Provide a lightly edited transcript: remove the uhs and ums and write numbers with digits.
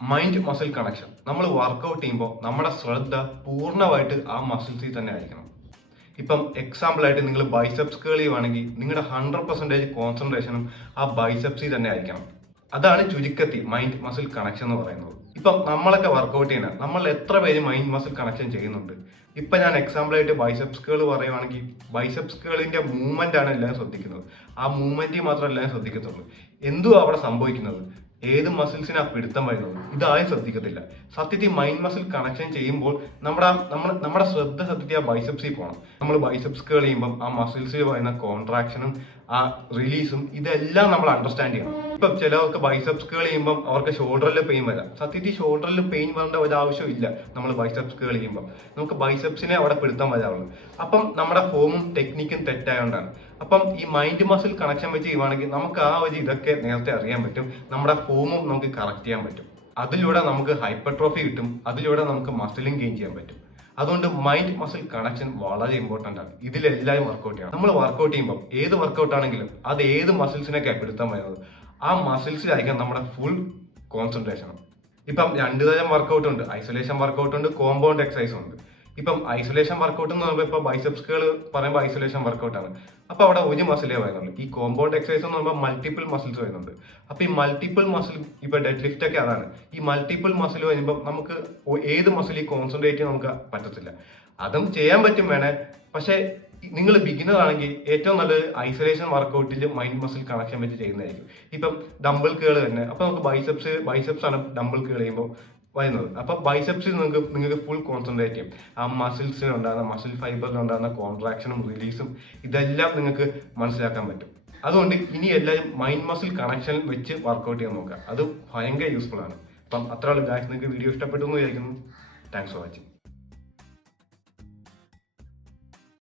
Mind muscle connection. നമ്മൾ workout ചെയ്യുമ്പോൾ നമ്മുടെ ശ്രദ്ധ പൂർണ്ണമായിട്ട് ആ മസിൽസിൽ തന്നെ ആയിരിക്കണം. ഇപ്പം എക്സാമ്പിൾ ആയിട്ട് നിങ്ങൾ ബൈസെപ്സ് കേൾ ചെയ്യുവാണെങ്കിൽ നിങ്ങളുടെ 100% കോൺസെൻട്രേഷനും ആ ബൈസെപ്സിൽ തന്നെ ആയിരിക്കണം. അതാണ് ചുരുക്കത്തിൽ മൈൻഡ് മസിൽ കണക്ഷൻ എന്ന് പറയുന്നത്. ഇപ്പം നമ്മളൊക്കെ വർക്കൗട്ട് ചെയ്യണം, നമ്മൾ എത്ര പേര് മൈൻഡ് മസിൽ കണക്ഷൻ ചെയ്യുന്നുണ്ട്? ഇപ്പം ഞാൻ എക്സാമ്പിൾ ആയിട്ട് ബൈസെപ്സ് കേൾ പറയുവാണെങ്കിൽ ബൈസെപ്സ് കേളിന്റെ മൂവ്മെന്റ് ആണ് എല്ലാവരും ശ്രദ്ധിക്കുന്നത്. ആ മൂവ്മെന്റിൽ മാത്രമേ എല്ലാവരും ശ്രദ്ധിക്കത്തുള്ളൂ. എന്തുവാ അവിടെ സംഭവിക്കുന്നത്? ഏത് മസിൽസിനാ പിടുത്തം വരുന്നത്? ഇതാരും ശ്രദ്ധിക്കത്തില്ല. സത്യത്തിൽ മൈൻഡ് മസിൽ കണക്ഷൻ ചെയ്യുമ്പോൾ നമ്മുടെ ശ്രദ്ധ സത്യത്തിൽ ആ ബൈസെപ്സിൽ പോകണം. നമ്മൾ ബൈസെപ്സ് കേൾ ചെയ്യുമ്പോൾ ആ മസിൽസിൽ വരുന്ന കോൺട്രാക്ഷനും ആ റിലീസും ഇതെല്ലാം നമ്മൾ അണ്ടർസ്റ്റാൻഡ് ചെയ്യണം. ഇപ്പം ചിലർക്ക് ബൈസെപ്സ് കേൾ ചെയ്യുമ്പോൾ അവർക്ക് ഷോൾഡറിൽ പെയിൻ വരാം. സത്യത്തിൽ ഷോൾഡറിൽ പെയിൻ വരേണ്ട ഒരു ആവശ്യമില്ല. നമ്മൾ ബൈസെപ്സ് കേൾ ചെയ്യുമ്പോൾ നമുക്ക് ബൈസെപ്സിനെ അവിടെ പിടുത്തം വരാറുള്ളൂ. അപ്പം നമ്മുടെ ഫോമും ടെക്നിക്കും തെറ്റായതുകൊണ്ടാണ്. അപ്പം ഈ മൈൻഡ് മസിൽ കണക്ഷൻ വെച്ച് ചെയ്യുവാണെങ്കിൽ നമുക്ക് ആ ഒരു ഇതൊക്കെ നേരത്തെ അറിയാൻ പറ്റും. നമ്മുടെ ഫോമും നമുക്ക് കറക്റ്റ് ചെയ്യാൻ പറ്റും. അതിലൂടെ നമുക്ക് ഹൈപ്പർട്രോഫി കിട്ടും. അതിലൂടെ നമുക്ക് മസിലും ഗെയിൻ ചെയ്യാൻ പറ്റും. അതുകൊണ്ട് മൈൻഡ് മസിൽ കണക്ഷൻ വളരെ ഇമ്പോർട്ടൻ്റ് ആണ്. ഇതിലെല്ലാവരും വർക്കൗട്ട് ചെയ്യണം. നമ്മൾ വർക്കൗട്ട് ചെയ്യുമ്പോൾ ഏത് വർക്കൗട്ട് ആണെങ്കിലും അത് ഏത് മസിൽസിനൊക്കെ പിടുത്തം വരുന്നത് ആ മസിൽസിലായിരിക്കും നമ്മുടെ ഫുൾ കോൺസെൻട്രേഷൻ. ഇപ്പം 2 തരം വർക്കൗട്ട് ഉണ്ട്. ഐസൊലേഷൻ വർക്കൗട്ട് ഉണ്ട്, കോമ്പൗണ്ട് എക്സസൈസ് ഉണ്ട്. ഇപ്പം ഐസൊലേഷൻ വർക്കൗട്ട് എന്ന് പറയുമ്പോൾ ഇപ്പൊ ബൈസെപ്സ് കേൾ പറയുമ്പോൾ ഐസൊലേഷൻ വർക്കൗട്ട് ആണ്. അപ്പൊ അവിടെ ഒരു മസിലേ വരുന്നുള്ളൂ. ഈ കോമ്പൗണ്ട് എക്സസൈസ് എന്ന് പറയുമ്പോൾ മൾട്ടിപ്പിൾ മസിൽസ് വരുന്നുണ്ട്. അപ്പൊ ഈ മൾട്ടിപ്പിൾ മസിൽ ഇപ്പൊ ഡെഡ് ലിഫ്റ്റ് ഒക്കെ അതാണ്. ഈ മൾട്ടിപ്പിൾ മസിൽ വരുമ്പോൾ നമുക്ക് ഏത് മസിൽ കോൺസെൻട്രേറ്റ് ചെയ്യാൻ നമുക്ക് പറ്റത്തില്ല. അതും ചെയ്യാൻ പറ്റും വേണേ. പക്ഷെ നിങ്ങൾ ബിഗിനർ ആണെങ്കിൽ ഏറ്റവും നല്ലൊരു ഐസൊലേഷൻ വർക്കൗട്ടിൽ മൈൻഡ് മസിൽ കണക്ഷൻ വെച്ച് ചെയ്യുന്നതായിരിക്കും. ഇപ്പം ഡംബിൾ കേൾ തന്നെ. അപ്പൊ നമുക്ക് ബൈസെപ്സ് ആണ് ഡംബിൾ കേൾ ചെയ്യുമ്പോൾ വരുന്നത്. അപ്പൊ ബൈസെപ്സിൽ നിങ്ങൾക്ക് ഫുൾ കോൺസെൻട്രേറ്റ് ചെയ്യും. ആ മസിൽസിനുണ്ടാകുന്ന മസിൽ ഫൈബറിലുണ്ടാകുന്ന കോൺട്രാക്ഷനും റിലീസും ഇതെല്ലാം നിങ്ങൾക്ക് മനസ്സിലാക്കാൻ പറ്റും. അതുകൊണ്ട് ഇനി എല്ലാവരും മൈൻഡ് മസിൽ കണക്ഷൻ വെച്ച് വർക്കൗട്ട് ചെയ്യാൻ നോക്കുക. അത് ഭയങ്കര യൂസ്ഫുൾ ആണ്. അപ്പം അത്ര ഗായ്സ്, നിങ്ങൾക്ക് വീഡിയോ ഇഷ്ടപ്പെട്ടു എന്ന് വിചാരിക്കുന്നു. Thanks for watching.